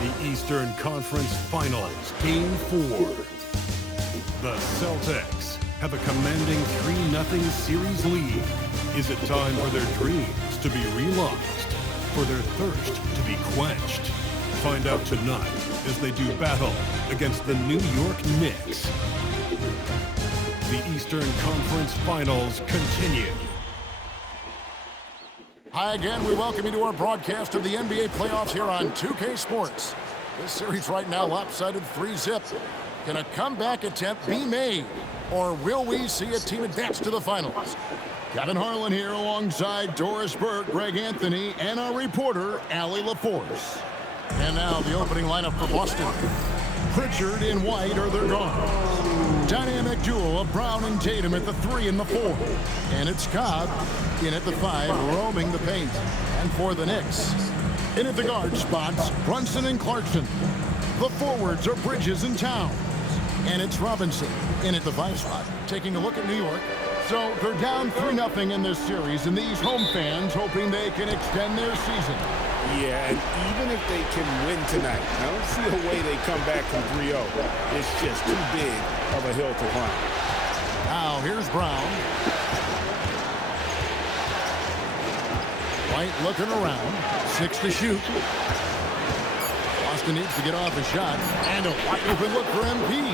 The Eastern Conference Finals, Game 4. The Celtics have a commanding 3-0 series lead. Is it time for their dreams to be realized? For their thirst to be quenched? Find out tonight as they do battle against the New York Knicks. The Eastern Conference Finals continue. Hi again, we welcome you to our broadcast of the NBA playoffs here on 2K Sports. This series right now lopsided 3-zip. Can a comeback attempt be made? Or will we see a team advance to the finals? Kevin Harlan here alongside Doris Burke, Greg Anthony, and our reporter, Allie LaForce. And now the opening lineup for Boston. Pritchard and White are their guards. Dynamic duo of Brown and Tatum at the 3 and the 4. And it's Cobb in at the 5, roaming the paint. And for the Knicks, in at the guard spots, Brunson and Clarkson. The forwards are Bridges and Towns. And it's Robinson in at the 5 spot, taking a look at New York. So they're down 3-0 in this series, and these home fans hoping they can extend their season. Yeah, and even if they can win tonight, I don't see a way they come back from 3-0. It's just too big of a hill to climb. Now here's Brown. White looking around. 6 to shoot. Boston needs to get off a shot. And a wide open look for MP.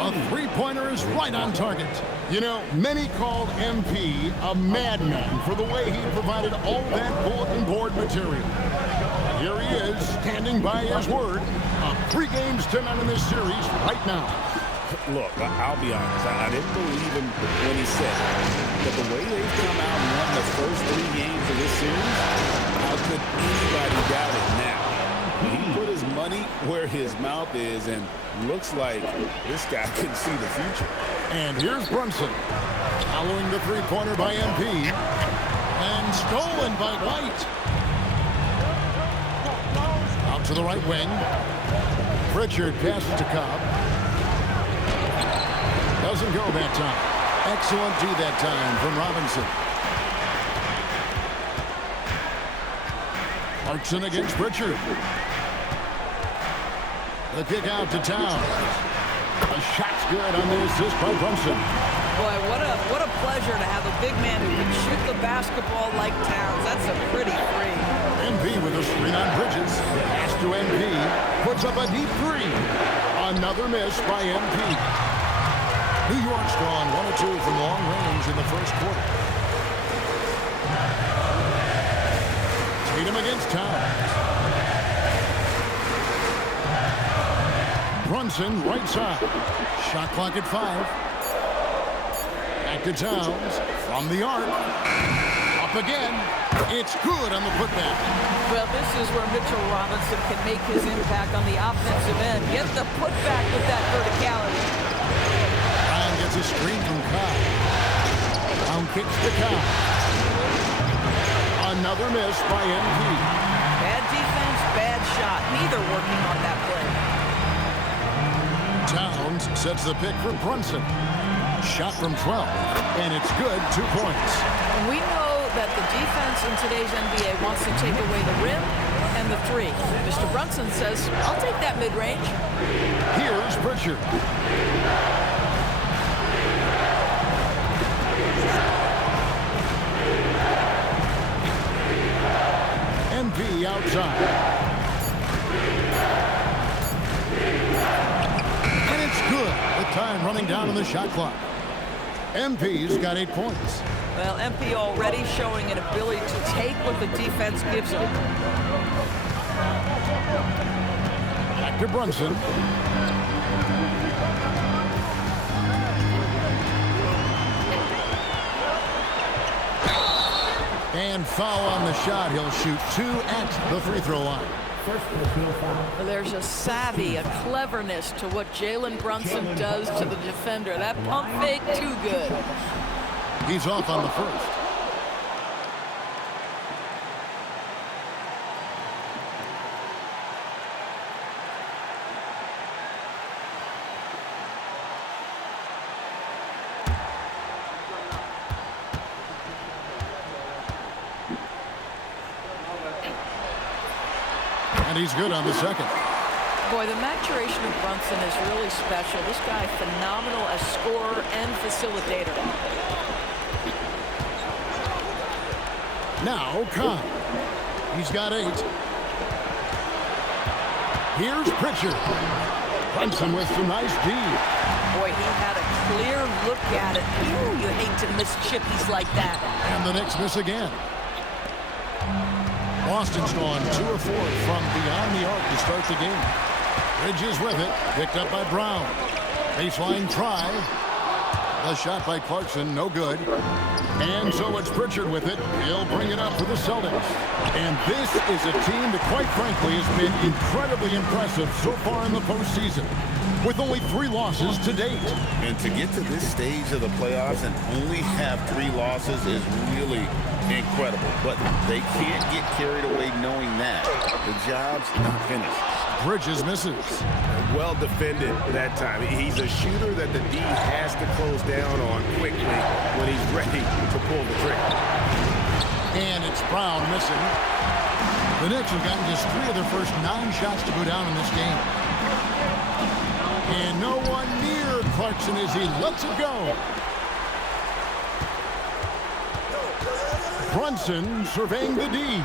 A three-pointer is right on target. You know, many called MP a madman for the way he provided all that bulletin board material. Here he is, standing by his word. 3 games to none in this series right now. Look, I'll be honest. I didn't believe him when he said it. But the way they've come out and won the first 3 games of this series, how could anybody doubt it now? He put his money where his mouth is, and looks like this guy can see the future. And here's Brunson, following the three-pointer by MP, and stolen by White. Out to the right wing. Pritchard passes to Cobb. Doesn't go that time. Excellent D that time from Robinson. Clarkson against Pritchard. The kick out to Towns. A shot's good on the assist by Brunson. Boy, what a pleasure to have a big man who can shoot the basketball like Towns. That's a pretty free. MP with a screen on Bridges. Pass to MP. Puts up a deep 3. Another miss by MP. New York's gone 1 or 2 from long range in the first quarter. Tatum against Towns. Brunson, right side. Shot clock at 5. Back to Towns. From the arc. Up again. It's good on the putback. Well, this is where Mitchell Robinson can make his impact on the offensive end. Get the putback with that verticality. Brown gets a screen from Cobb. Brown kicks to Cobb. Another miss by MP. Bad defense, bad shot. Neither working on that play. Towns sets the pick for Brunson. Shot from 12, and it's good, 2 points. We know that the defense in today's NBA wants to take away the rim and the 3. Mr. Brunson says, I'll take that mid-range. Here's Pritchard. MP outside. Good. The time running down on the shot clock. MP's got 8 points. Well, MP already showing an ability to take what the defense gives him. Back to Brunson. And foul on the shot. He'll shoot 2 at the free throw line. There's a savvy, a cleverness to what Jalen Brunson does to the defender. That pump fake, too good. He's off on the first. And he's good on the second. Boy, the maturation of Brunson is really special. This guy, phenomenal as scorer and facilitator. Now, Cobb. He's got 8. Here's Pritchard. Brunson with some nice D. Boy, he had a clear look at it. You hate to miss chippies like that. And the Knicks miss again. Boston's gone 2 of 4 from beyond the arc to start the game. Bridges with it, picked up by Brown. Baseline try. A shot by Clarkson, no good. And so it's Pritchard with it. He'll bring it up for the Celtics. And this is a team that, quite frankly, has been incredibly impressive so far in the postseason, with only 3 losses to date. And to get to this stage of the playoffs and only have 3 losses is really incredible. But they can't get carried away knowing that the job's not finished. Bridges misses. Well defended that time. He's a shooter that the D has to close down on quickly when he's ready to pull the trigger. And it's Brown missing. The Knicks have gotten just 3 of their first 9 shots to go down in this game. And no one near Clarkson as he lets it go. Brunson surveying the D.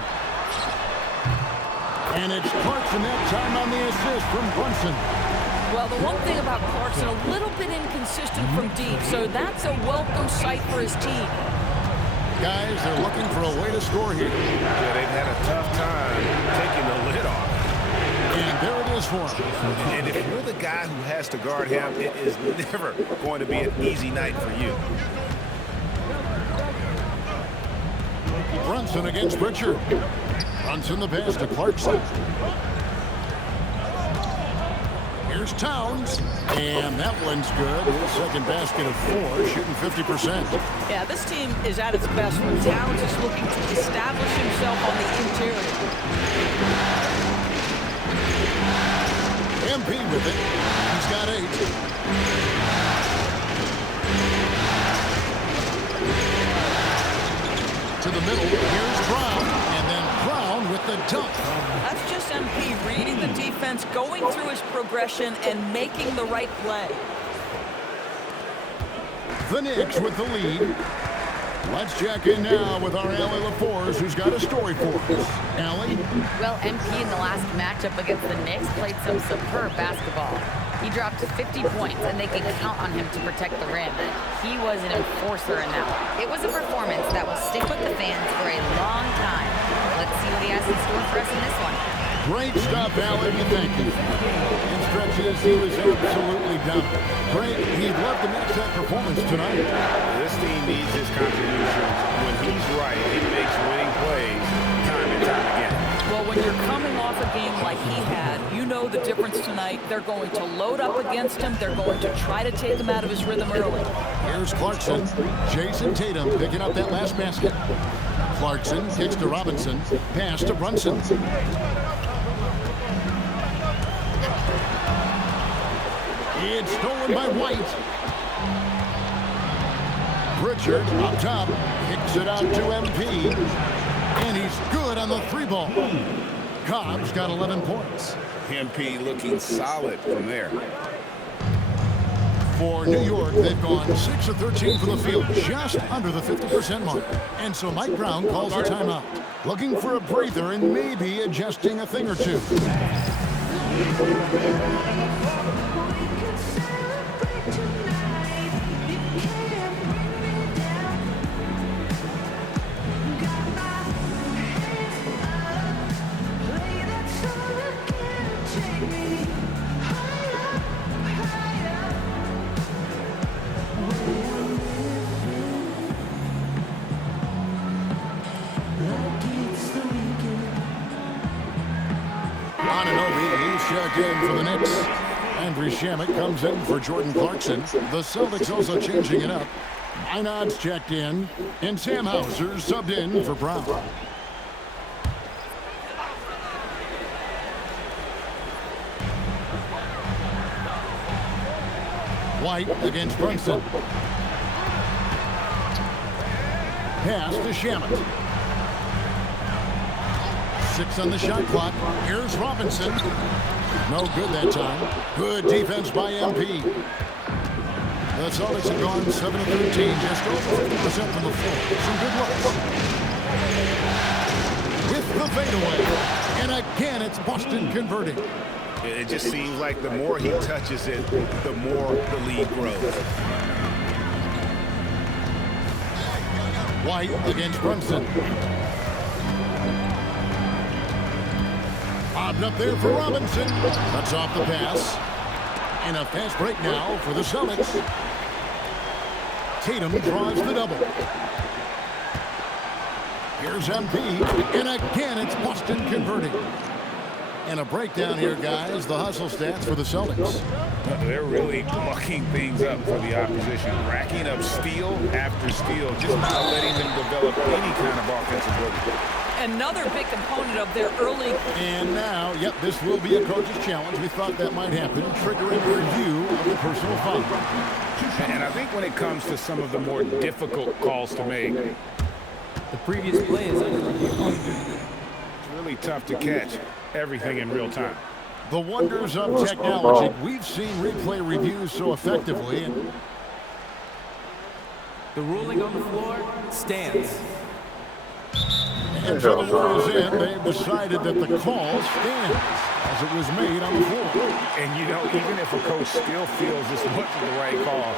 And it's Clarkson that time on the assist from Brunson. Well, the one thing about Clarkson, a little bit inconsistent from deep, so that's a welcome sight for his team. Guys, they're looking for a way to score here. Yeah, they've had a tough time taking the lid off. And there it is for him. And if you're the guy who has to guard him, it is never going to be an easy night for you. Brunson against Pritchard. Brunson the pass to Clarkson. Here's Towns. And that one's good. His second basket of 4, shooting 50%. Yeah, this team is at its best when Towns is looking to establish himself on the interior. MP with it. He's got 8. To the middle. Here's Brown. And then Brown with the dunk. That's just MP reading the defense, going through his progression, and making the right play. The Knicks with the lead. Let's check in now with our Allie LaForce, who's got a story for us. Allie? Well, MP in the last matchup against the Knicks played some superb basketball. He dropped 50 points, and they could count on him to protect the rim. He was an enforcer in that one. It was a performance that will stick with the fans for a long time. Let's see what he has in store for us in this one. Great stuff, Allie. Thank you. In stretches, he was absolutely dominant. Great. He'd love to match that performance tonight. This team needs his contributions. When he's right, he makes winning plays time and time again. Well, when you're coming off a game like he had, you know the difference tonight. They're going to load up against him. They're going to try to take him out of his rhythm early. Here's Clarkson. Jason Tatum picking up that last basket. Clarkson kicks to Robinson. Pass to Brunson. It's stolen by White. Pritchard up top. Kicks it out to MP. And he's good on the 3-ball. Cobb's got 11 points. MP looking solid from there. For New York, they've gone 6 of 13 from the field, just under the 50% mark. And so Mike Brown calls a timeout, looking for a breather and maybe adjusting a thing or two. Check in for the Knicks. Andrew Shamet comes in for Jordan Clarkson. The Celtics also changing it up. Minod's checked in, and Sam Hauser subbed in for Brown. White against Brunson. Pass to Shamet. 6 on the shot clock. Here's Robinson. No good that time. Good defense by MP. The Celtics have gone 7 of 13, just over 50% from the floor. Some good looks. With the fadeaway. And again, it's Boston converting. It just seems like the more he touches it, the more the lead grows. White against Brunson. Bobbed up there for Robinson. Cuts off the pass. And a fast break now for the Celtics. Tatum draws the double. Here's MP. And again, it's Boston converting. And a breakdown here, guys. The hustle stats for the Celtics. They're really mucking things up for the opposition. Racking up steal after steal. Just not letting them develop any kind of offensive ability. Another big component of their early... And now, yep, this will be a coach's challenge. We thought that might happen, triggering a review of the personal foul. And I think when it comes to some of the more difficult calls to make, the previous play is under review. it's really tough to catch everything in real time. The wonders of technology. We've seen replay reviews so effectively. And the ruling on the floor stands. And trouble is in. They've decided that the call stands as it was made on the floor. And, you know, even if a coach still feels this wasn't the right call,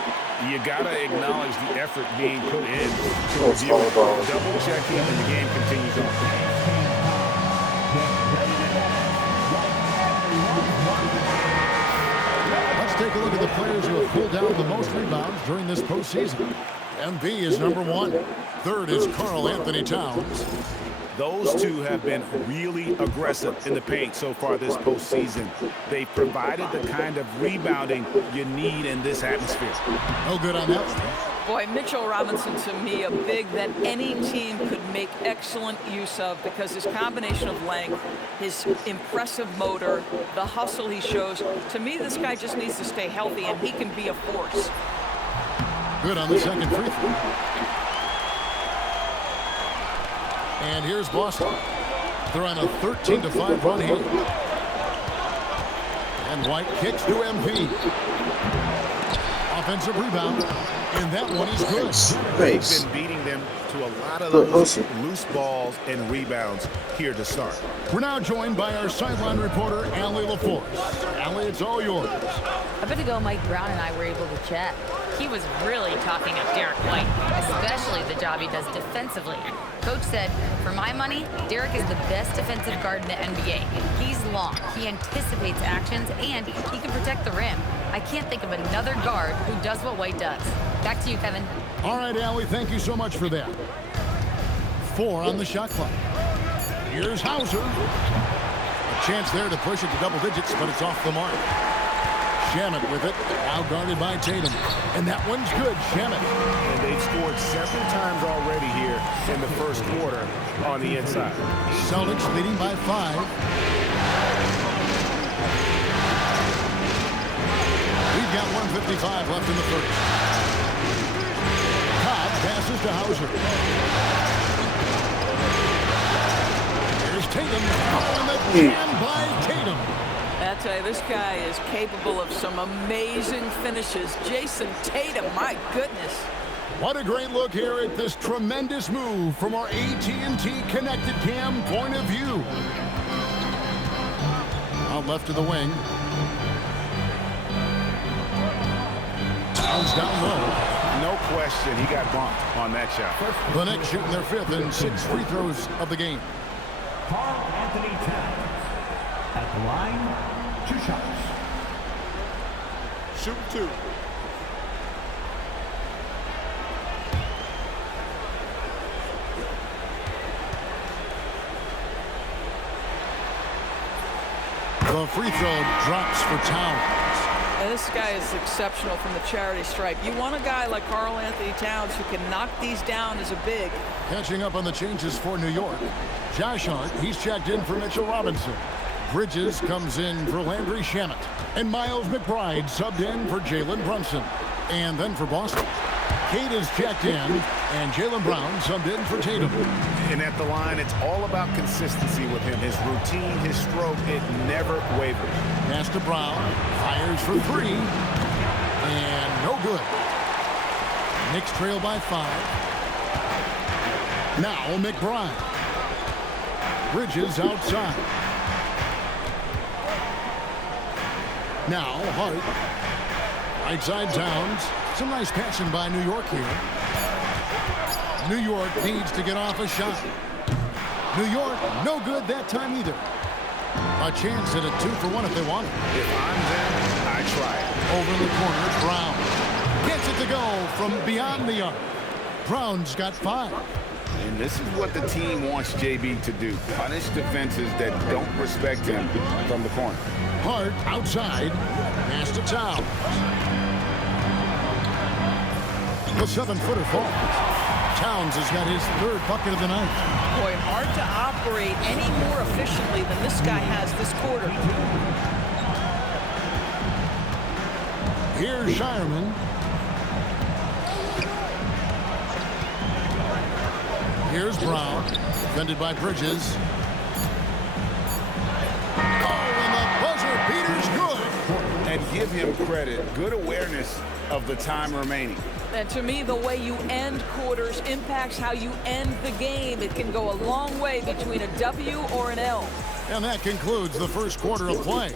you got to acknowledge the effort being put in to review it. Double checking, and the game continues on. Let's take a look at the players who have pulled down the most rebounds during this postseason. MB is number 1. Third is Karl Anthony Towns. Those two have been really aggressive in the paint so far this postseason. They've provided the kind of rebounding you need in this atmosphere. No good on that. Boy, Mitchell Robinson, to me, a big that any team could make excellent use of because his combination of length, his impressive motor, the hustle he shows. To me, this guy just needs to stay healthy, and he can be a force. Good on the second free throw. And here's Boston. They're on a 13-5 run here. And White kicks to MP. Offensive rebound. And that one is good. They've been beating them to a lot of those loose balls and rebounds here to start. We're now joined by our sideline reporter, Allie LaForce. Allie, it's all yours. A bit ago, Mike Brown and I were able to chat. He was really talking up Derek White, especially the job he does defensively. Coach said, for my money, Derek is the best defensive guard in the NBA. He's long, he anticipates actions, and he can protect the rim. I can't think of another guard who does what White does. Back to you, Kevin. All right, Allie, thank you so much for that. 4 on the shot clock. Here's Hauser. A chance there to push it to double digits, but it's off the mark. Shamet with it, now guarded by Tatum. And that one's good, Shamet. And they've scored several times already here in the first quarter on the inside. Celtics leading by 5. We've got 1:55 left in the first. Cobb passes to Hauser. Here's Tatum. Oh, and the jam by Tatum. I tell you, this guy is capable of some amazing finishes. Jason Tatum, my goodness. What a great look here at this tremendous move from our AT&T Connected Cam point of view. Out left to the wing. Towns down low. No question, he got bumped on that shot. The Knicks shooting their 5th and 6th free throws of the game. Karl Anthony Towns at the line. 2 shots. Shoot 2. The free throw drops for Towns. And this guy is exceptional from the charity stripe. You want a guy like Karl Anthony Towns who can knock these down as a big. Catching up on the changes for New York. Josh Hart, he's checked in for Mitchell Robinson. Bridges comes in for Landry Shamet. And Miles McBride subbed in for Jalen Brunson. And then for Boston, Kate is checked in, and Jaylen Brown subbed in for Tatum. And at the line, it's all about consistency with him. His routine, his stroke, it never wavers. Pass to Brown. Fires for three. And no good. Knicks trail by 5. Now McBride. Bridges outside. Now Hart. Right side Towns. Some nice passing by New York here. New York needs to get off a shot. New York, no good that time either. A chance at a 2-for-1 if they want it. If I'm them, I try it. Over in the corner, Brown. Gets it to go from beyond the arc. Brown's got 5. And this is what the team wants JB to do. Punish defenses that don't respect him from the corner. Hart outside. Pass to Towns. The 7-footer falls. Towns has got his 3rd bucket of the night. Boy, hard to operate any more efficiently than this guy has this quarter. Here's Shireman. Here's Brown. Defended by Bridges. Oh, and the buzzer beater's good. And give him credit. Good awareness of the time remaining. And to me, the way you end quarters impacts how you end the game. It can go a long way between a W or an L. And that concludes the first quarter of play.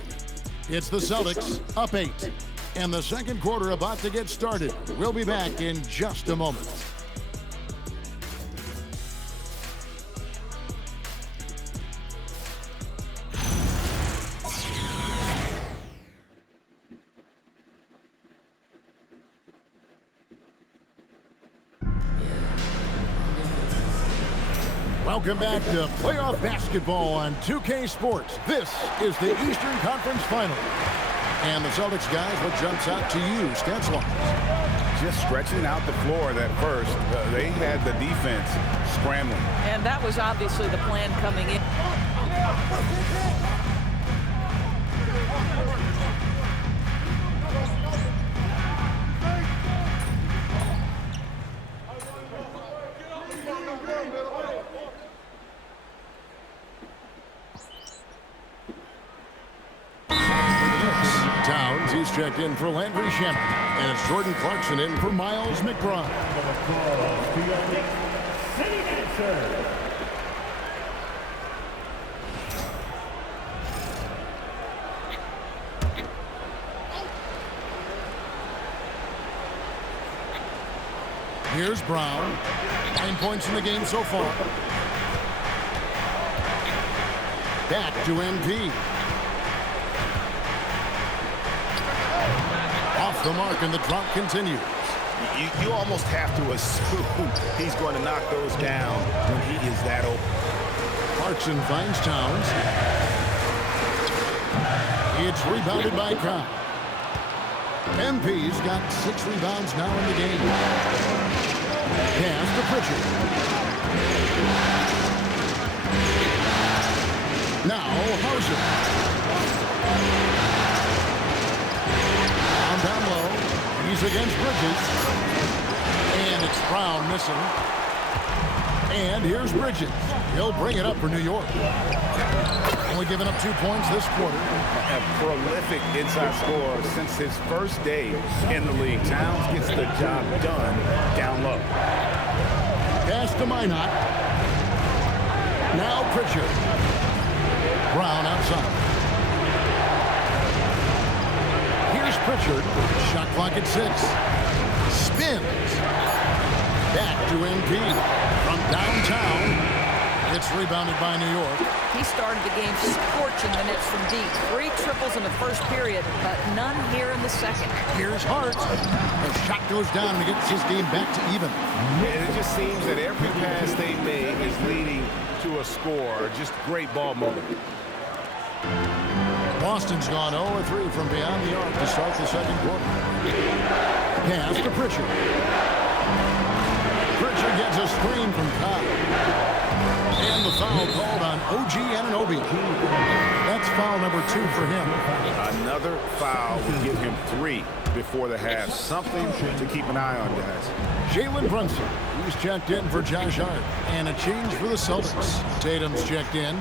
It's the Celtics up 8. And the second quarter about to get started. We'll be back in just a moment. Welcome back to playoff basketball on 2K Sports. This is the Eastern Conference Final. And the Celtics guys, what jumps out to you, stats-wise? Just stretching out the floor that first. They had the defense scrambling. And that was obviously the plan coming in. He's checked in for Landry Shamet. And it's Jordan Clarkson in for Miles McBride. Here's Brown. 9 points in the game so far. Back to MP. Off the mark, and the drop continues. You almost have to assume he's going to knock those down when he is that open. Clarkson finds Towns. It's rebounded by Kyle. MP's got 6 rebounds now in the game. Pass to Pritchard. Now Hauser. Down low. He's against Bridges. And it's Brown missing. And here's Bridges. He'll bring it up for New York. Only giving up 2 points this quarter. A prolific inside scorer since his first day in the league. Towns gets the job done down low. Pass to Minot. Now Pritchard. Brown outside. Pritchard, shot clock at 6. Spins. Back to MP. From downtown, it's rebounded by New York. He started the game scorching the Nets from deep. 3 triples in the first period, but none here in the second. Here's Hart. The shot goes down and gets his game back to even. And it just seems that every pass they make is leading to a score. Just great ball movement. Boston's gone 0-3 from beyond the arc to start the second quarter. Pass to Pritchard. Pritchard gets a screen from Kyle. And the foul called on OG Anunoby. That's foul number 2 for him. Another foul would give him 3. before the half. Something to keep an eye on, guys. Jalen Brunson, he's checked in for Josh Hart. And a change for the Celtics. Tatum's checked in.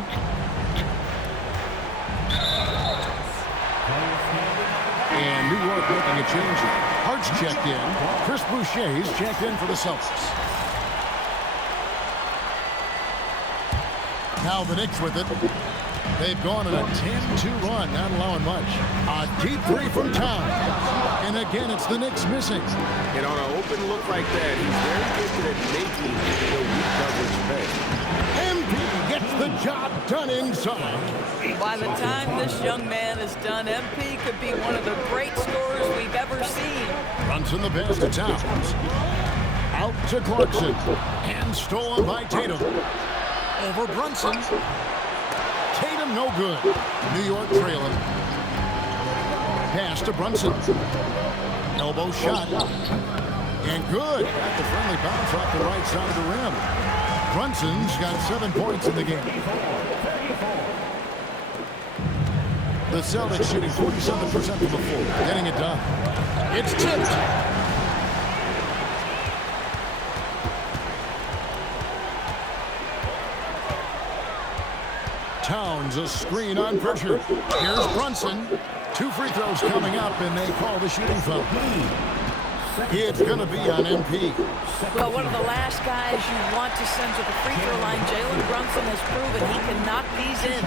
And New York making a change. Hart's checked in. Chris Boucher's checked in for the Celtics. Now the Knicks with it. They've gone on a 10-2 run, not allowing much. A deep three from Towns. And again, it's the Knicks missing. And on an open look like that, he's very gifted at making the weak coverage pay. MP gets the job done inside. By the time this young man is done, MP could be one of the great scorers we've ever seen. Brunson the pass to Towns. Out to Clarkson. And stolen by Tatum. Over Brunson. Tatum no good. New York trailing. Pass to Brunson. Elbow shot. And good. Got the friendly bounce off the right side of the rim. Brunson's got 7 points in the game. The Celtics shooting 47% from the floor. Getting it done. It's tipped. Towns a screen on pressure. Here's Brunson. 2 free throws coming up, and they call the shooting foul. It's going to be on MP. Well, one of the last guys you want to send to the free throw line, Jalen Brunson has proven he can knock these in.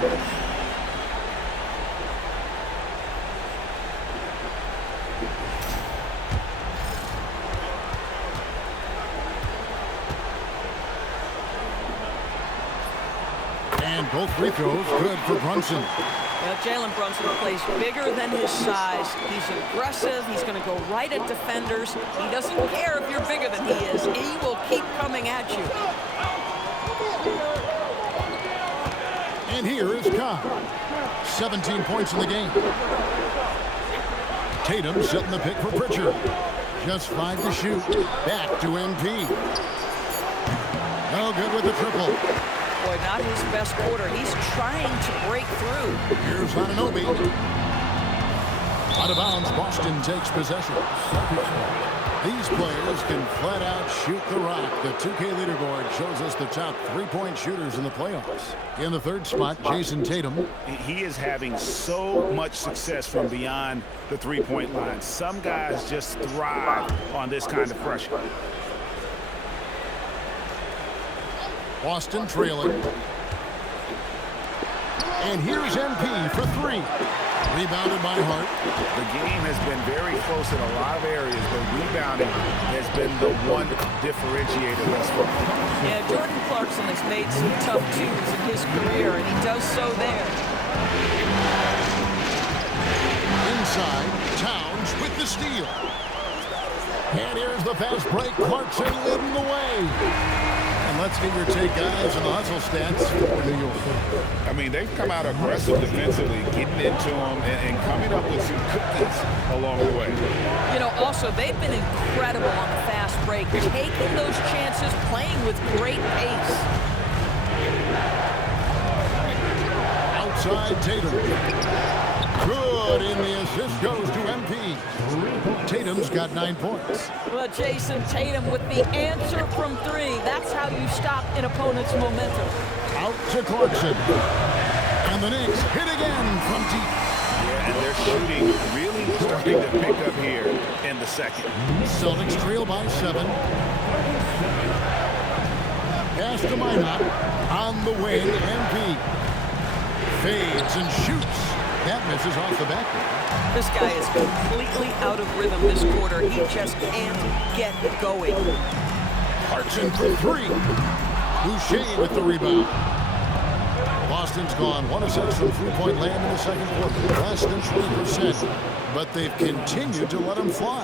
And both free throws good for Brunson. Now, Jalen Brunson plays bigger than his size. He's aggressive. He's going to go right at defenders. He doesn't care if you're bigger than he is. He will keep coming at you. And here is Cobb. 17 points in the game. Tatum setting the pick for Pritchard. Just 5 to shoot. Back to MP. No good with the triple. Boy, not his best quarter. He's trying to break through. Here's Anunoby. Out of bounds, Boston takes possession. These players can flat out shoot the rock. The 2K leaderboard shows us the top 3-point shooters in the playoffs. In the third spot, Jason Tatum. He is having so much success from beyond the three-point line. Some guys just thrive on this kind of pressure. Boston trailing. And here's MP for 3. Rebounded by Hart. The game has been very close in a lot of areas, but rebounding has been the one differentiator thus far. Yeah, Jordan Clarkson has made some tough twos in his career, and he does so there. Inside, Towns with the steal. And here's the fast break. Clarkson leading the way. And let's get your take, guys, on the hustle stats for New York. I mean, they've come out aggressive defensively, getting into them and coming up with some cookies along the way. You know, also, they've been incredible on the fast break, taking those chances, playing with great pace. Outside Tatum. Good, and the assist goes to MP. Tatum's got 9 points. Well, Jason Tatum with the answer from 3. That's how you stop an opponent's momentum. Out to Clarkson. And the Knicks hit again from deep. Yeah, and they're shooting really starting to pick up here in the second. Celtics trail by 7. Pass to Minot. On the wing, MP. Fades and shoots. That misses off the back. This guy is completely out of rhythm this quarter. He just can't get going. Clarkson for 3. Boucher with the rebound. Boston's gone 1 of 6 from three-point land in the second quarter. Less than 20%. But they've continued to let them fly.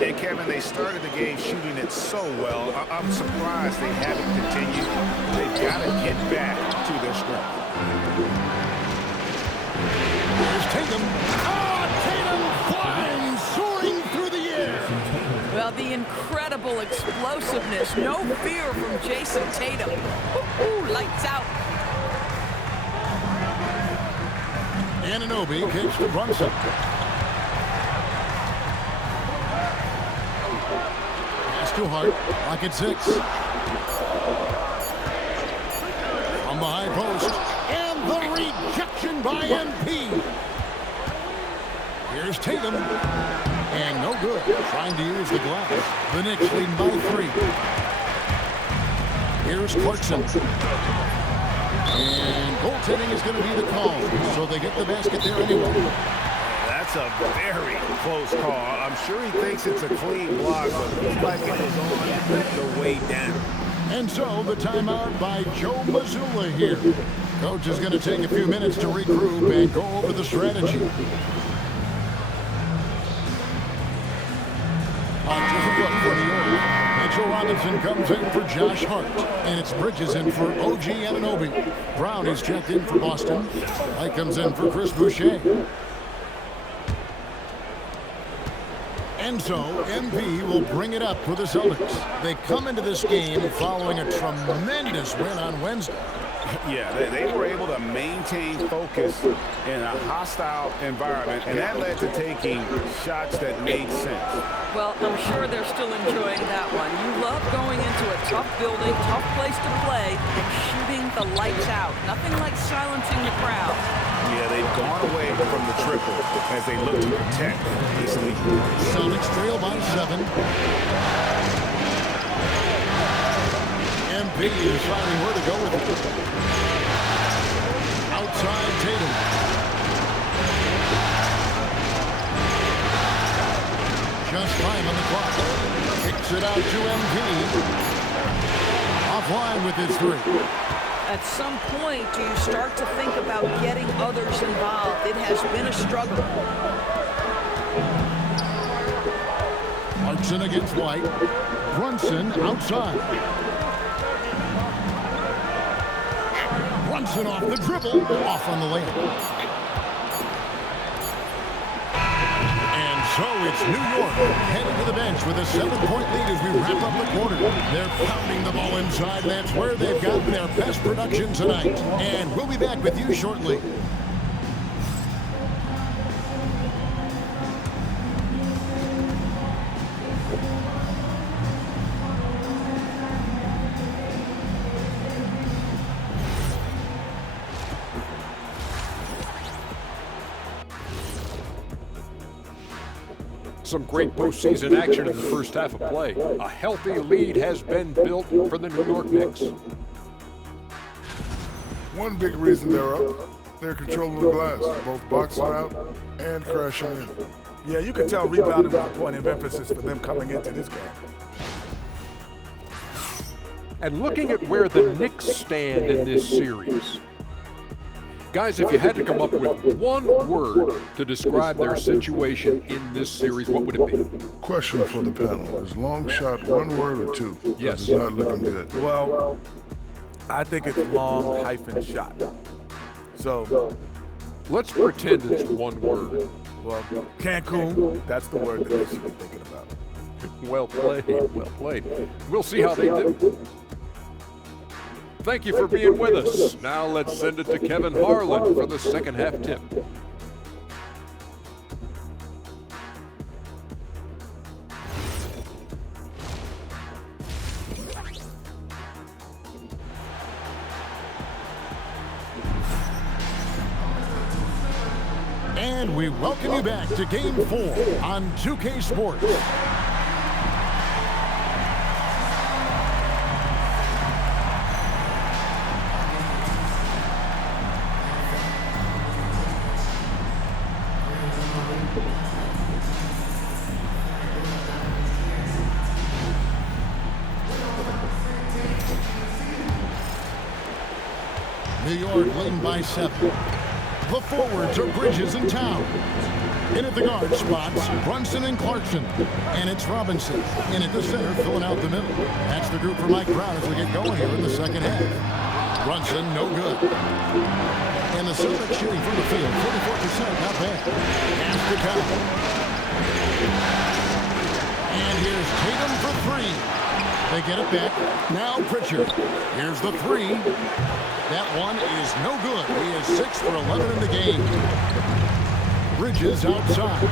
And Kevin, they started the game shooting it so well. I'm surprised they haven't continued. They've got to get back to their strength. Here's Tatum. Tatum flying, soaring through the air. Well, the incredible explosiveness, no fear from Jason Tatum. Ooh, lights out. Anunoby kicks to Brunson. to Hart. Lock at 6. From the high post. And the rejection by MP. Here's Tatum. And no good. Trying to use the glass. The Knicks leading by 3. Here's Clarkson. And goaltending is going to be the call. So they get the basket there anyway. That's a very close call. I'm sure he thinks it's a clean block, but it looks like it was on the way down. And so the timeout by Joe Mazzulla here. Coach is going to take a few minutes to regroup and go over the strategy. A different look for New York. Mitchell Robinson comes in for Josh Hart. And it's Bridges in for OG Anunoby. Brown is checked in for Boston. White comes in for Chris Boucher. And so, MP will bring it up for the Celtics. They come into this game following a tremendous win on Wednesday. Yeah, they were able to maintain focus in a hostile environment, and that led to taking shots that made sense. Well, I'm sure they're still enjoying that one. You love going into a tough building, tough place to play, and shooting the lights out. Nothing like silencing the crowd. Yeah, they've gone away from the triple as they look to protect this lead. Celtics trail by 7. MP is deciding where to go with it. Outside Tatum. Just 5 on the clock. Kicks it out to MP. Offline with his 3. At some point, do you start to think about getting others involved? It has been a struggle. Clarkson against White. Brunson outside. Brunson off the dribble. Off on the layup. And so it's New York heading to the bench with a 7-point lead as we wrap up the quarter. They're pounding the ball inside. That's where they've gotten their best production tonight. And we'll be back with you shortly. Some great postseason action in the first half of play. A healthy lead has been built for the New York Knicks. One big reason they're up, they're controlling the glass, both boxing out and crashing in. Yeah, you can tell rebounding was a point of emphasis for them coming into this game. And looking at where the Knicks stand in this series. Guys, if you had to come up with one word to describe their situation in this series, what would it be? Question for the panel. Is long shot one word or two? Yes. It's not looking good. Well, I think it's long hyphen shot. So, let's pretend it's one word. well, Cancun, that's the word that they should be thinking about. Well played, well played. We'll see how they do. Thank you for being with us. Now let's send it to Kevin Harlan for the second half tip. And we welcome you back to Game 4 on 2K Sports. New York leading by 7. The forwards are Bridges and Towns. In at the guard spots, Brunson and Clarkson. And it's Robinson. In at the center, filling out the middle. That's the group for Mike Brown as we get going here in the second half. Brunson, no good. And the Celtics shooting from the field, 44%, not bad. Pass to Towns. And here's Tatum for 3. They get it back. Now Pritchard. Here's the 3. That one is no good. He is 6 for 11 in the game. Bridges outside.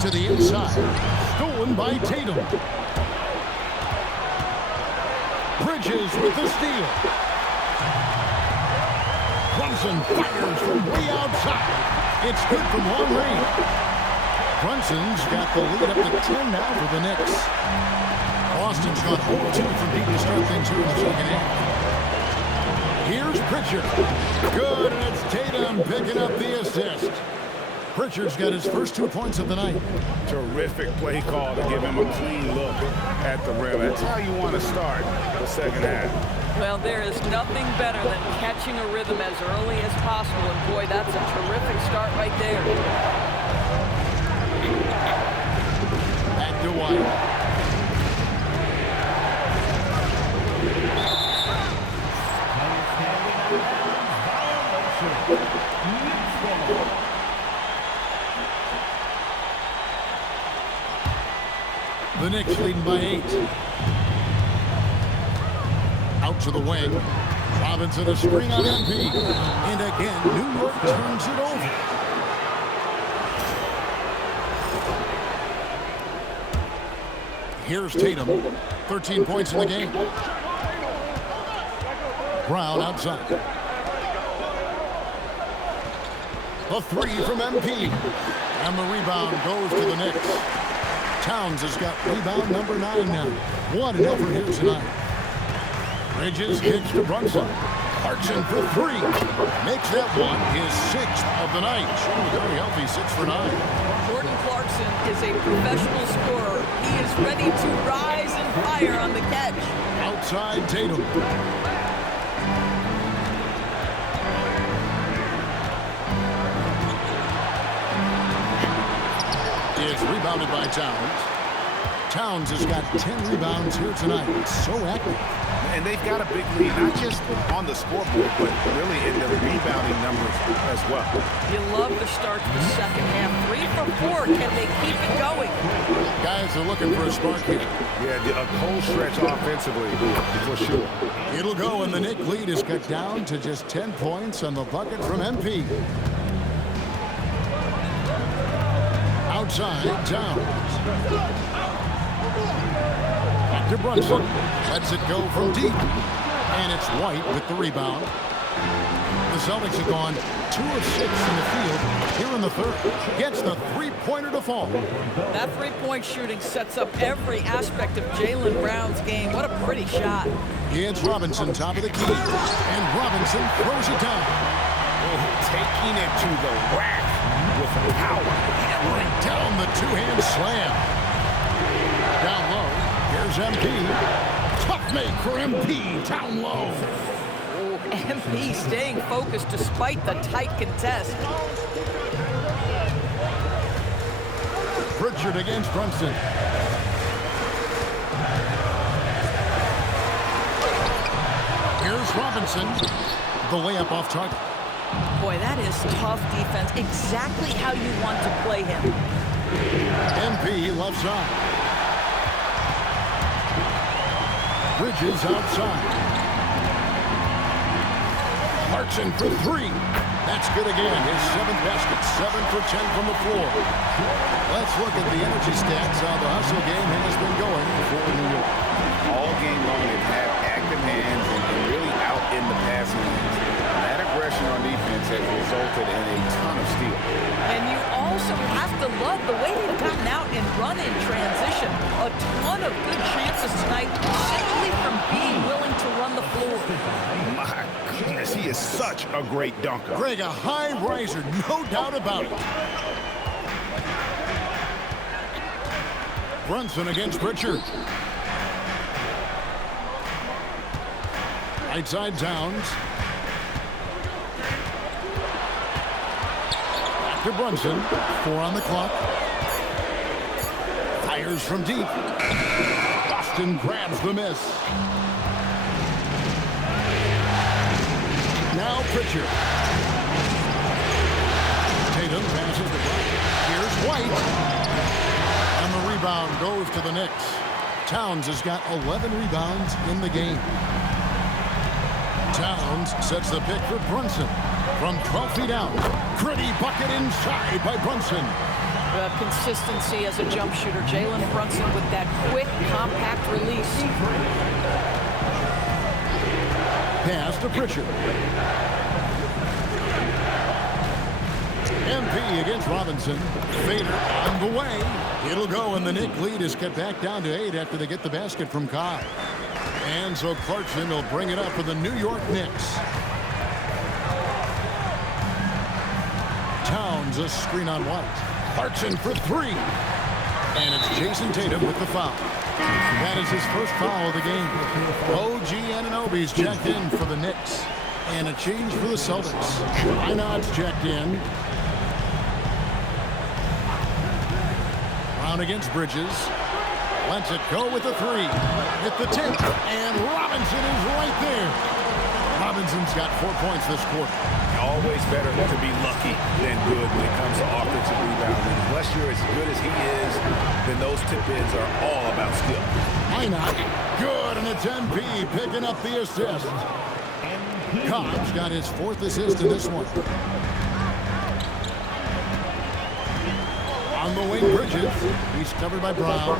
To the inside. Stolen by Tatum. Bridges with the steal. Brunson fires from way outside. It's good from long range. Brunson's got the lead up to 10 now for the Knicks. Boston's gone 0-2 from deep to start things here in the second half. Here's Pritchard. Good, and it's Tatum picking up the assist. Pritchard's got his first 2 points of the night. Terrific play call to give him a clean look at the rim. That's how you want to start the second half. Well, there is nothing better than catching a rhythm as early as possible. And boy, that's a terrific start right there. Back to White. The Knicks leading by 8. Out to the wing. Robinson a screen on MP. And again, New York turns it over. Here's Tatum. 13 points in the game. Brown outside. A three from MP. And the rebound goes to the Knicks. Towns has got rebound number 9 now. What an effort here tonight. Bridges kicks to Brunson. Clarkson for 3. Makes that one his 6th of the night. Showing a very healthy 6 for 9. Jordan Clarkson is a professional scorer. He is ready to rise and fire on the catch. Outside Tatum. It's rebounded by Towns. Towns has got 10 rebounds here tonight. So active. And they've got a big lead, not just on the scoreboard, but really in the rebounding numbers as well. You love the start to the second half. 3 for 4. Can they keep it going? Guys are looking for a spark here. Yeah, a cold stretch offensively, for sure. It'll go, and the Knicks lead is cut down to just 10 points on the bucket from MP. Outside, Towns. Back to Brunson. Lets it go from deep. And it's White with the rebound. The Celtics have gone 2 of 6 in the field here in the third. Gets the three-pointer to fall. That three-point shooting sets up every aspect of Jaylen Brown's game. What a pretty shot. It's Robinson, top of the key. And Robinson throws it down. Taking it to the rack with power. Hammering down the two-hand slam. Down low. Here's MP. Tough make for MP. Down low. MP staying focused despite the tight contest. Pritchard against Brunson. Here's Robinson. The layup off target. Boy, that is tough defense. Exactly how you want to play him. MP left side. Bridges outside. Clarkson for 3. That's good again. His 7th basket. 7 for 10 from the floor. Let's look at the energy stats. How the hustle game has been going for New York. All game long, they've had active hands and really out in the passing lanes. That aggression on defense has resulted in a ton of steals. And you also have to love the way they've gotten out and run in transition. A ton of good chances tonight simply from being willing to run the floor. My goodness, he is such a great dunker. Greg, a high riser, no doubt about it. Brunson against Pritchard. Right side Towns. Back to Brunson. 4 on the clock. Fires from deep. Boston grabs the miss. Now Pritchard. Tatum passes the ball. Here's White. And the rebound goes to the Knicks. Towns has got 11 rebounds in the game. Towns sets the pick for Brunson. From 12 feet out. Pretty bucket inside by Brunson. Consistency as a jump shooter. Jalen Brunson with that quick, compact release. Pass to Pritchard. MP against Robinson. Fader on the way. It'll go, and the Knick lead is kept back down to 8 after they get the basket from Cobb. And so Clarkson will bring it up for the New York Knicks. Towns a screen on White. Clarkson for 3. And it's Jason Tatum with the foul. That is his first foul of the game. OG Anunoby's checked in for the Knicks. And a change for the Celtics. Einard's checked in. Brown against Bridges. Lets it go with the 3. Hit the tip. And Robinson is right there. Robinson's got 4 points this quarter. Always better to be lucky than good when it comes to offensive rebounding. Unless you're as good as he is, then those tip-ins are all about skill. Einard, good, and it's MP picking up the assist. Cobb's got his 4th assist in this one. On the wing, Bridges. He's covered by Brown.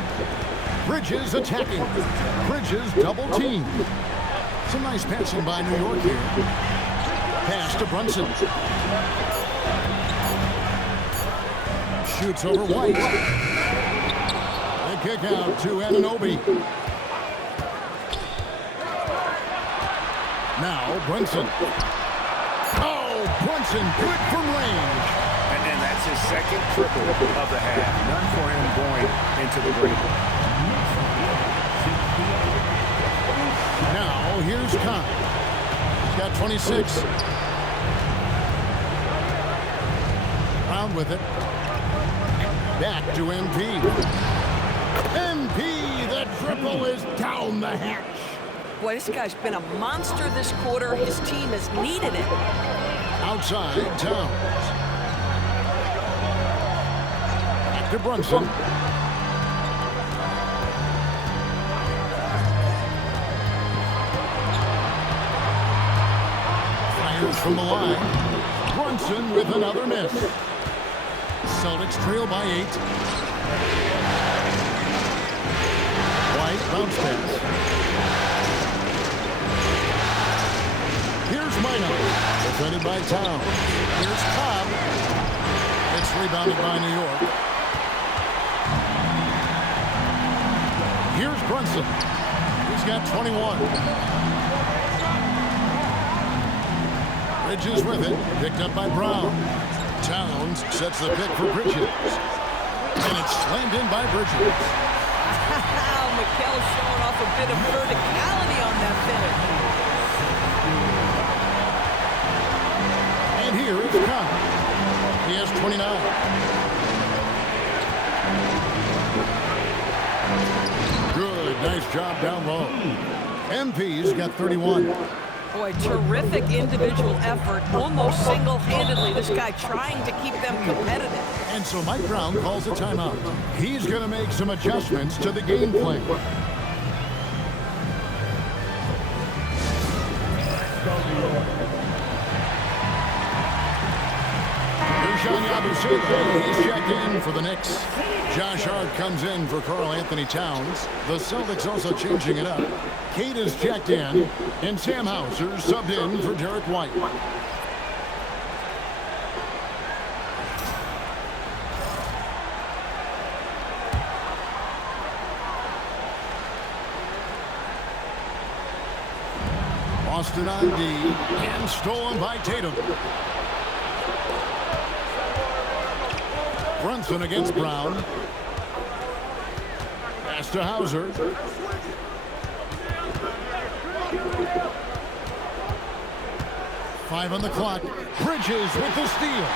Bridges attacking. Bridges double team. Some nice passing by New York here. Pass to Brunson. Shoots over White. The kick out to Anunoby. Now Brunson. Oh, Brunson quick from range. And that's his second triple of the half. None for him going into the break. Now here's Cobb. He's got 26. Brown with it. Back to MP. MP, the triple is down the hatch. Boy, this guy's been a monster this quarter. His team has needed it. Outside, Towns. Back to Brunson. Fires from the line. Brunson with another miss. Celtics trail by 8. White bounce pass. Here's Minor, defended by Towns. Here's Cobb. It's rebounded by New York. Here's Brunson. He's got 21. Bridges with it, picked up by Brown. Towns sets the pick for Bridges. And it's slammed in by Bridges. Wow, Mycareer showing off a bit of verticality on that finish. And here is Cobb. He has 29. Good, nice job down low. MP's got 31. Boy, terrific individual effort, almost single-handedly. This guy trying to keep them competitive. And so Mike Brown calls a timeout. He's going to make some adjustments to the game plan. He's checked in for the Knicks. Josh Hart comes in for Karl Anthony Towns. The Celtics also changing it up. Kate is checked in, and Sam Hauser subbed in for Derek White. Boston on D, and stolen by Tatum. Brunson against Brown. Pass to Hauser. Five on the clock. Bridges with the steal.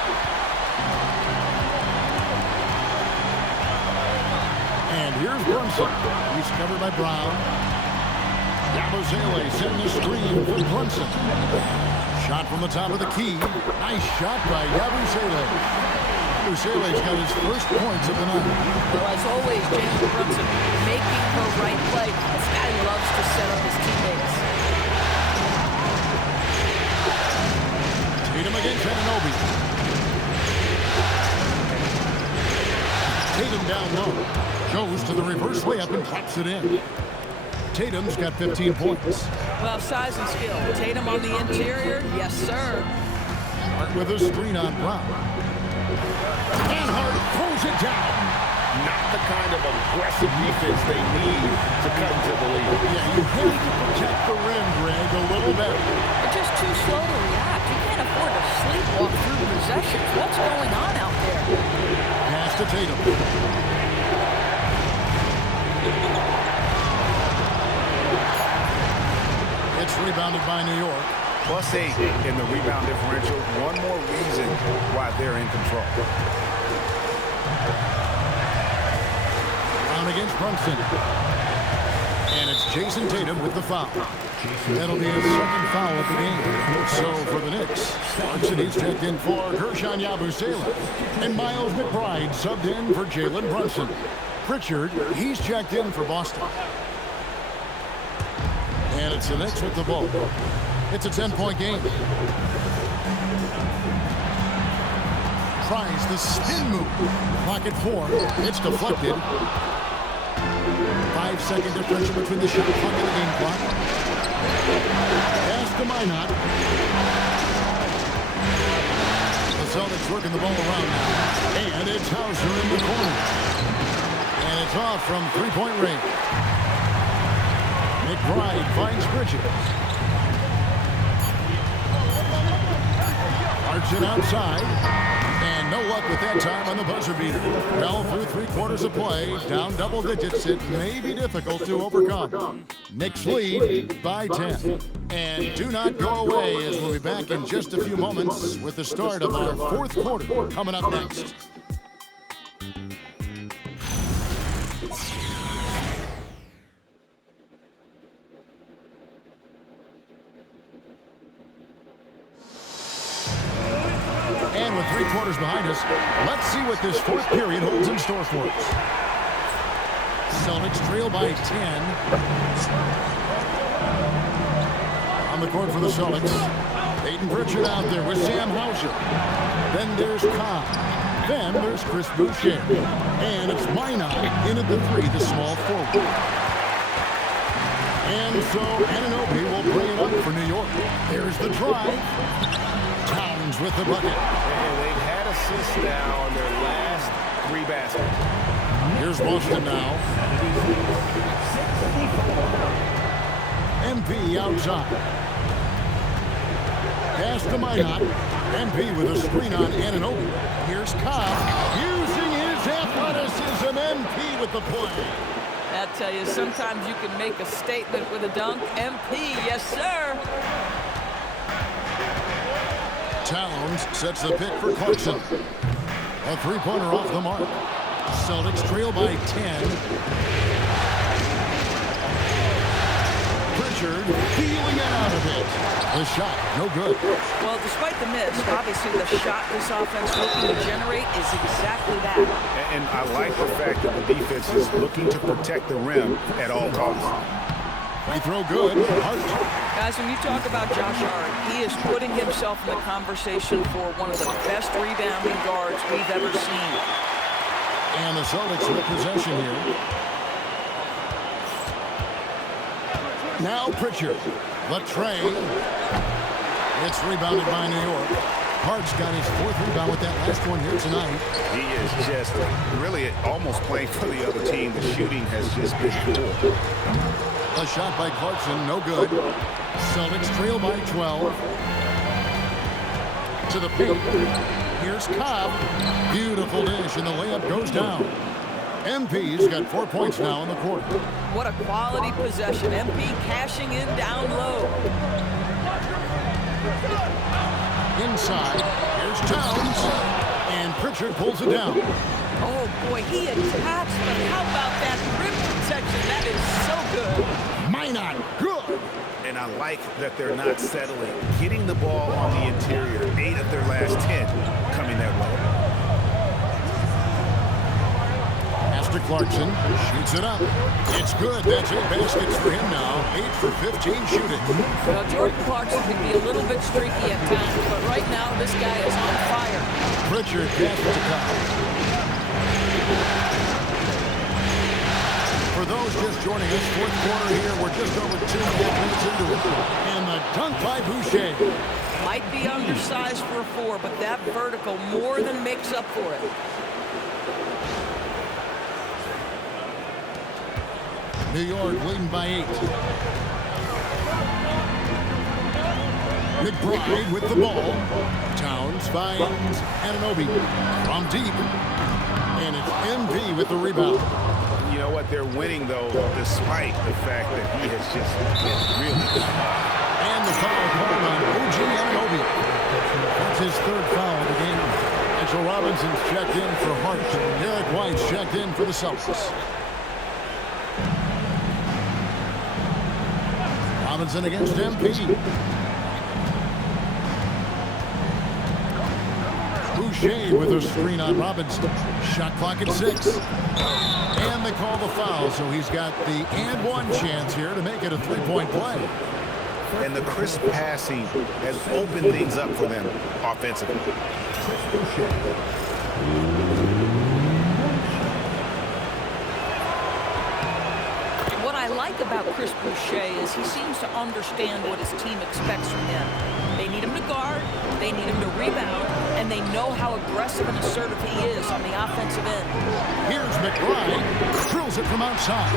And here's Brunson. He's covered by Brown. Yabusele setting the screen for Brunson. Shot from the top of the key. Nice shot by Yabusele. Yabusele's got his first points of the night. Well, as always, Jalen Brunson making the right play. This guy loves to set up his teammates. Tatum against Anunoby. Tatum down low. Goes to the reverse layup and claps it in. Tatum's got 15 points. Well, size and skill. Tatum on the interior, yes, sir. Hart with a screen on Brown. And Hart throws it down. Not the kind of aggressive defense they need to come to the lead. Yeah, you have to protect the rim, Greg, a little bit. They're just too slow to react. You can't afford to sleepwalk through possessions. What's going on out there? Pass to Tatum. It's rebounded by New York. +8 in the rebound differential. One more reason why they're in control. Brown against Brunson. And it's Jason Tatum with the foul. That'll be his second foul of the game. So for the Knicks, Clarkson, he's checked in for Gershon Yabusele. And Miles McBride subbed in for Jalen Brunson. Pritchard, he's checked in for Boston. And it's the Knicks with the ball. It's a 10-point game. Tries the spin move. Clock at 4. It's deflected. 5-second differential between the shot clock and the game clock. Pass to Minot. The Celtics working the ball around now. And it's Hauser in the corner. And it's off from three-point range. McBride finds Bridges. Clarkson outside. And no luck with that time on the buzzer beater. Well, through 3/4 of play, down double digits, it may be difficult to overcome. Knicks lead by 10. And do not go away, as we'll be back in just a few moments with the start of our fourth quarter coming up next. And with 3/4 behind us, let's see what this fourth period holds in store for us. Celtics trail by 10. On the court for the Celtics, Peyton Pritchard out there with Sam Hauser. Then there's Cobb. Then there's Chris Boucher. And it's Minot in at the 3, the small forward. And so Anunoby will bring it up for New York. Here's the drive. Towns with the bucket. And they've had assists now on their last 3 baskets. Here's Boston now. MP outside. Pass to Minot. MP with a screen on Anunoby. Here's Cobb using his athleticism. MP with the play. I tell you, sometimes you can make a statement with a dunk. MP, yes, sir. Towns sets the pick for Clarkson. A three-pointer off the mark. Celtics trail by 10. Pritchard feeling it out of it. The shot, no good. Well, despite the miss, obviously the shot this offense looking to generate is exactly that. And I like the fact that the defense is looking to protect the rim at all costs. Free throw good. Hart. Guys, when you talk about Josh Hart, he is putting himself in the conversation for one of the best rebounding guards we've ever seen. And the Celtics with possession here. Now Pritchard. The train. It's rebounded by New York. Hart's got his 4th rebound with that last one here tonight. He is just really almost playing for the other team. The shooting has just been poor. A shot by Clarkson, no good. Celtics trail by 12. To the paint. Here's Cobb. Beautiful dish, and the layup goes down. MP's got 4 points now in the quarter. What a quality possession. MP cashing in down low. Inside, here's Towns. And Pritchard pulls it down. Oh, boy, he attacks, but how about that rim protection? That is so good. Minot, good. And I like that they're not settling. Getting the ball on the interior, 8 of their last 10 coming that way. Pass to Clarkson, shoots it up. It's good. That's 8 baskets for him now. 8 for 15 shooting. Well, Jordan Clarkson can be a little bit streaky at times, but right now this guy is on fire. Pritchard passes to Cobb. players just joining us, fourth quarter here. We're just over 2.5 minutes into it. And the dunk by Boucher. Might be undersized for a 4, but that vertical more than makes up for it. New York leading by 8. McBride with the ball. Towns finds Anunoby from deep. And it's MP with the rebound. You know what? They're winning, though, despite the fact that he has just been really good. And the foul called on OG Anunoby. That's his third foul of the game. Mitchell Robinson's checked in for Hart. Derek White's checked in for the Celtics. Robinson against MP. Boucher with a screen on Robinson. Shot clock at 6. And they call the foul, so he's got the and one chance here to make it a three-point play. And the crisp passing has opened things up for them offensively. What I like about Chris Boucher is he seems to understand what his team expects from him. They need him to guard, they need him to rebound, and they know how aggressive and assertive he is on the offensive end. Here's McBride, drills it from outside.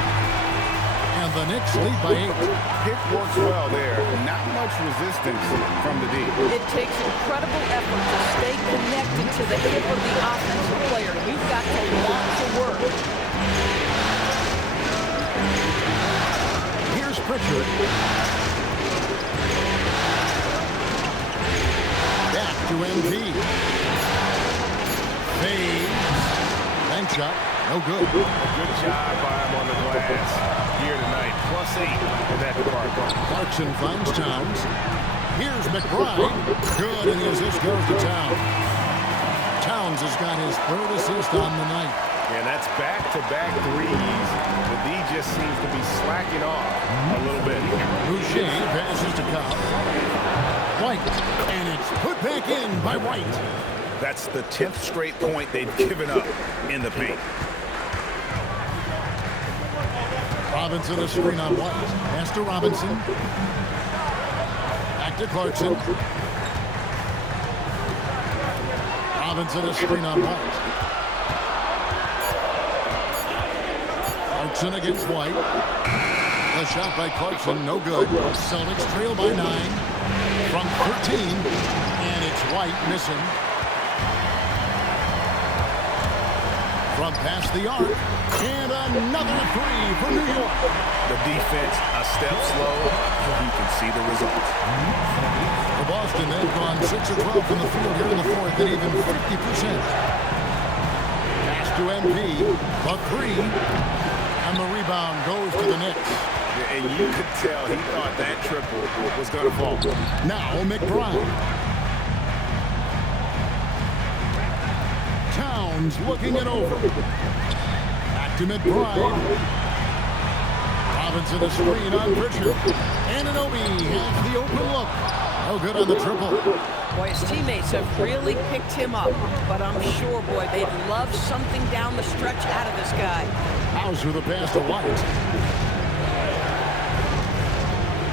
And the Knicks lead by 8. Pick works well there. Not much resistance from the D. It takes incredible effort to stay connected to the hip of the offensive player. You've got to want to work. Here's Pritchard. Back to MP. Fades. Bank shot. No good. Good job by him on the glass here tonight. +8 in that department. Clarkson finds Towns. Here's McBride. Good, and the assist goes to Towns. Towns has got his third assist on the night. And that's back-to-back threes. The D just seems to be slacking off a little bit. Boucher passes to Cobb. White, and it's put back in by White. That's the 10th straight point they've given up in the paint. Robinson a screen on White. Pass to Robinson. Back to Clarkson. Robinson a screen on White. Clarkson against White. A shot by Clarkson, no good. Celtics trail by 9 from 13, and it's White missing. From past the arc, and another 3 for New York. The defense a step slow, you can see the results. For Boston, they've gone 6 of 12 from the field here in the fourth, and even 50%. Pass to MP, but 3, and the rebound goes to the Knicks. And you could tell he thought that triple was going to fall. Now McBride. Towns looking it over. Back to McBride. Robinson a screen on Pritchard. Anunoby has the open look. Oh, good on the triple. Boy, his teammates have really picked him up, but I'm sure, boy, they'd love something down the stretch out of this guy. House with a pass to White.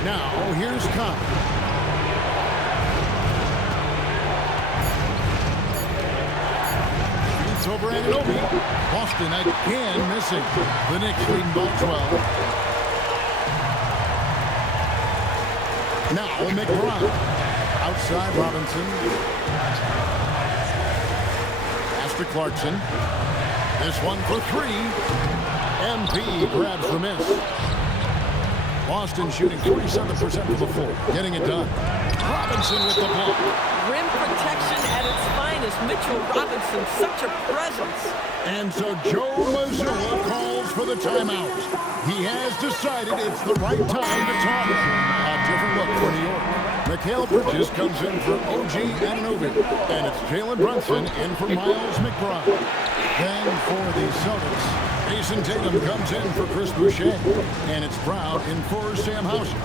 Now, here's Cobb. Shoots over Anunoby. Boston again missing. The Knicks leading by 12. Now, McBride. Outside Robinson. Pass to Clarkson. This one for 3. MP grabs the miss. Boston shooting 47% from the floor. Getting it done. Robinson with the block. Rim protection at its finest. Mitchell Robinson, such a presence. And so Joe Mazzulla calls for the timeout. He has decided it's the right time to talk. A different look for New York. Mikal Bridges comes in for OG Anunoby. And it's Jalen Brunson in for Miles McBride. Then for the Celtics, Jason Tatum comes in for Chris Boucher. And it's Brown in for Sam Hauser.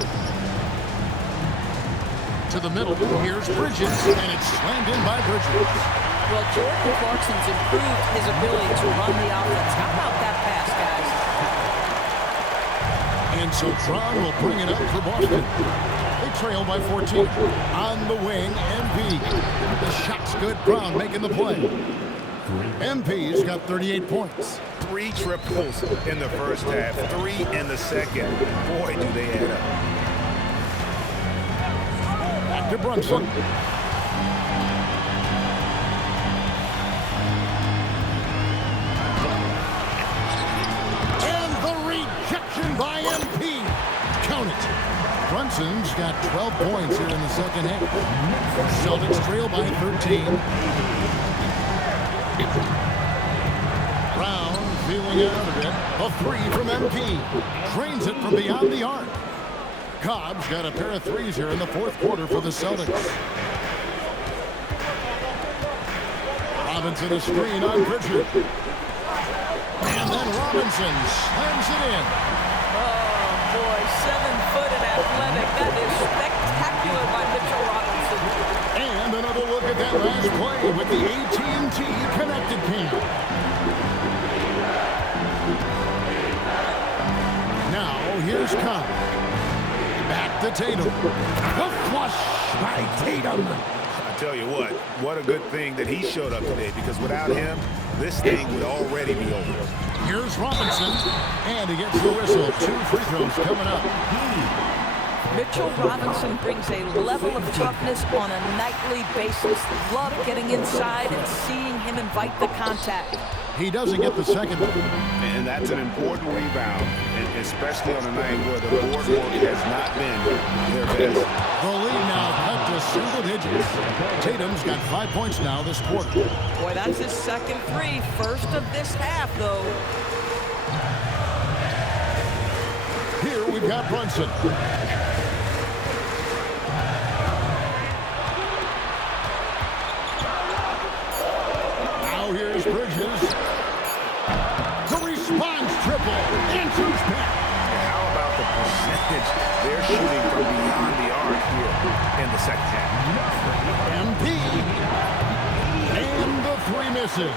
To the middle, here's Bridges, and it's slammed in by Bridges. Well, Jordan Clarkson's improved his ability to run the offense. How about that pass, guys? And so Brown will bring it up for Boston. They trail by 14. On the wing, MP. The shot's good. Brown making the play. MP's got 38 points. 3 triples in the first half, 3 in the second. Boy, do they add up. Back to Brunson. And the rejection by MP. Count it. Brunson's got 12 points here in the second half. Celtics trail by 13. Brown feeling out of it. A 3 from MP. Drains it from beyond the arc. Cobb's got a pair of threes here in the fourth quarter for the Celtics. Robinson a screen on Pritchard. And then Robinson slams it in. Oh, boy, 7-foot and athletic. That is spectacular by Mitchell Robinson. And another look at that last play with the AT&T connected cam. Now, here's Cobb. Back to Tatum. The flush by Tatum. I tell you what a good thing that he showed up today, because without him, this thing would already be over. Here's Robinson, and he gets the whistle. 2 free throws coming up. Mitchell Robinson brings a level of toughness on a nightly basis. Love getting inside and seeing him invite the contact. He doesn't get the second one. And that's an important rebound, especially on a night where the board work has not been their best. The lead now cut to single digits. Tatum's got 5 points now this quarter. Boy, that's his second three. First of this half, though. Here we've got Brunson. Now here's Bridges. The response triple. Answers back. How about the percentage they're shooting from beyond the arc here in the second half? MP. And the 3 misses.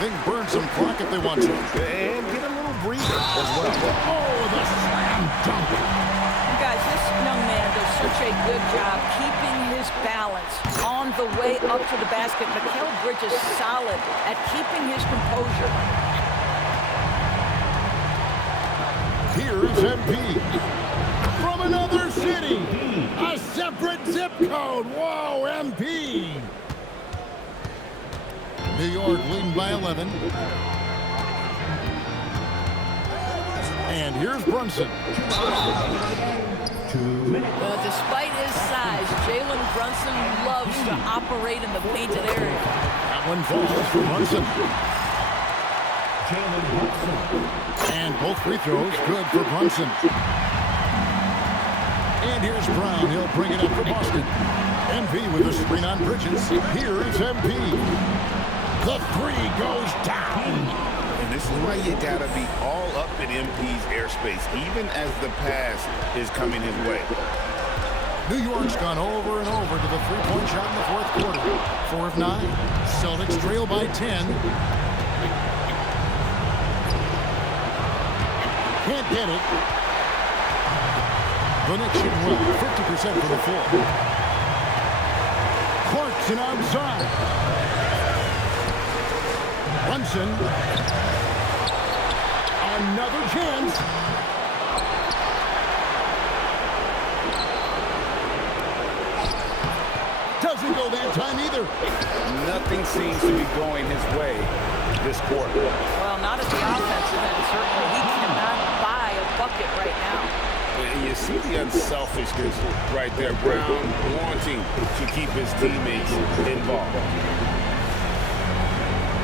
They can burn some clock if they want to. And get a little breather as well. Oh, the slam dunk. Guys, this young man does such a good job keeping his balance on the way up to the basket. Mikal Bridges solid at keeping his composure. Here's MP. From another city. A separate zip code. Whoa, MP. New York leading by 11. And here's Brunson. Well, despite his size, Jalen Brunson loves to operate in the painted area. That one falls for Brunson. And both free throws good for Brunson. And here's Brown. He'll bring it up for Boston. MP with a screen on Bridges. Here is MP. The 3 goes down. And this is why you gotta be all up in MP's airspace, even as the pass is coming his way. New York's gone over and over to the 3-point shot in the fourth quarter. 4 of 9. Celtics trail by 10. Can't get it. The Knicks shooting well, 50% from the floor. Clarkson outside. Brunson. Another chance. Doesn't go that time either. Nothing seems to be going his way this quarter. Well, not at the offensive end, certainly. He cannot buy a bucket right now. And you see the unselfishness right there. Brown wanting to keep his teammates involved.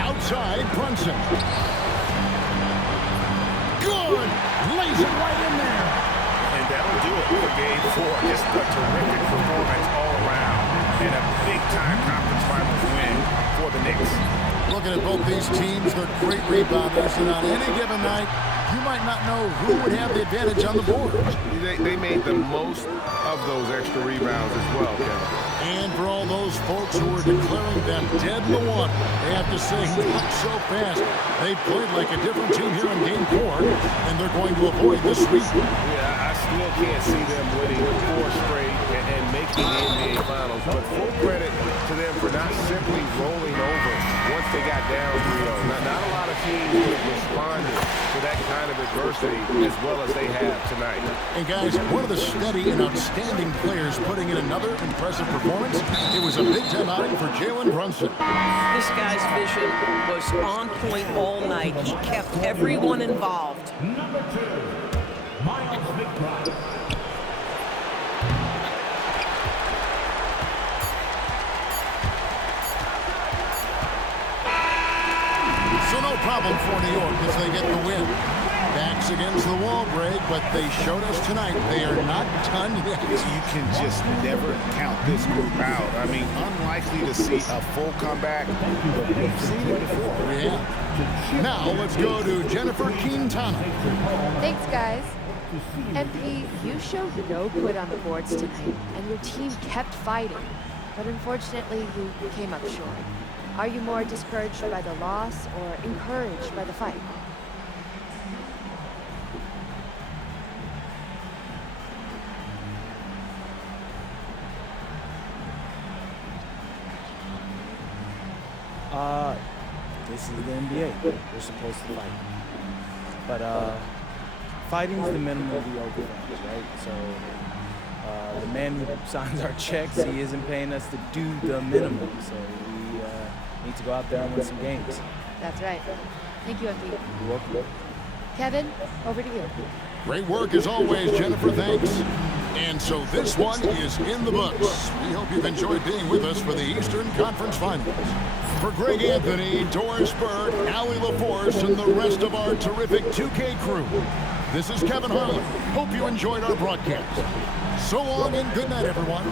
Outside, Brunson. Good! Lays it right in there. And that'll do it for game 4. Just a terrific performance all around. And a big-time conference finals win for the Knicks. Looking at both these teams, they're great rebounders, and on any given night, you might not know who would have the advantage on the board. They made the most of those extra rebounds as well, Kevin. And for all those folks who are declaring them dead in the water, they have to say not so fast. They played like a different team here in Game 4, and they're going to avoid the sweep. Yeah, I still can't see them winning 4 straight and making the NBA Finals, but full credit to them for not simply rolling over once they got down 3-0. Not a lot of teams would have responded to that kind of adversity as well as they have tonight. And guys, one of the steady and outstanding players putting in another impressive performance, it was a big-time outing for Jalen Brunson. This guy's vision was on point all night. He kept everyone involved. Number 2, Miles McBride. So no problem for New York as they get the win. Backs against the wall, Greg, but they showed us tonight they are not done yet. You can just never count this group out. I mean, unlikely to see a full comeback, but we've seen it before. Yeah. Now let's go to Jennifer Quintana. Thanks, guys. MP, you showed no quit on the boards tonight, and your team kept fighting. But unfortunately, you came up short. Are you more discouraged by the loss or encouraged by the fight? This is the NBA. We're supposed to fight. But fighting's the minimum of the open things, right? So the man who signs our checks, he isn't paying us to do the minimum. So we need to go out there and win some games. That's right. Thank you, MP. You're welcome. Kevin, over to you. Great work as always, Jennifer. Thanks. And so this one is in the books. We hope you've enjoyed being with us for the Eastern Conference Finals. For Greg Anthony, Doris Burke, Allie LaForce, and the rest of our terrific 2K crew, this is Kevin Harlan. Hope you enjoyed our broadcast. So long and good night, everyone.